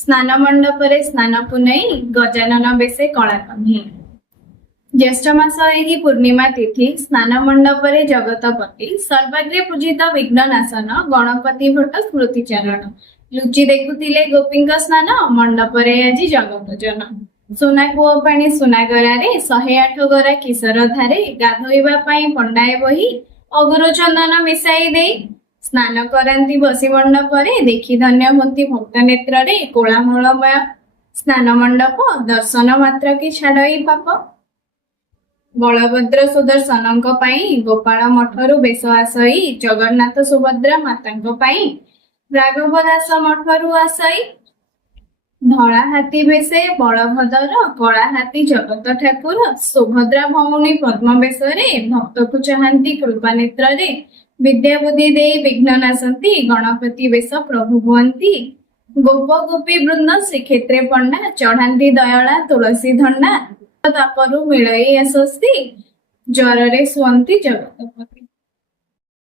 स्नान मंडपरे स्नान पुनई गजानन बेसे कला कन्ही। ज्येष्ठ मास एही पूर्णिमा तिथि स्नान मंडपरे जगतपति सर्वाग्रे पूजित विघ्ननाशन गणपति भट्ट स्मृतिचरण लुचि देखुथिले गोपींक स्नान मंडपरे आजि जगत जन। सुना कूओ पानी सुना गरारे 108 गरा किशोर धारे गाधोइबा पाई पंडाए बही अगुरु चंदन मिसाई देई स्नान करांती बसी मंडपरे देखि धन्य होती भक्त नेत्रे कोलामूलमय स्नान मंडप दर्शन मात्र की छाड़ई पाप। बलभद्र सुदर्शन गोपाल मठरु बेश आसई जगन्नाथ सुभद्रा माता राघव दास मठरु आसई धड़ा हाथी बेसे बलभद्र कला हाथी जगत ठाकुर सुभद्रा भौणी पद्म बेशरे भक्त को चाहती कृपा नेत्रे विद्या बुद्धि दे विघ्न नाशंती गणपति बेश प्रभु हुअंती गोप गोपी वृंद श्रीक्षेत्रे पंडा चढ़ाती दयाला तुलसी धंडा तापरु मिलई आसस्ती ज्वरे शुअंती जगतपति।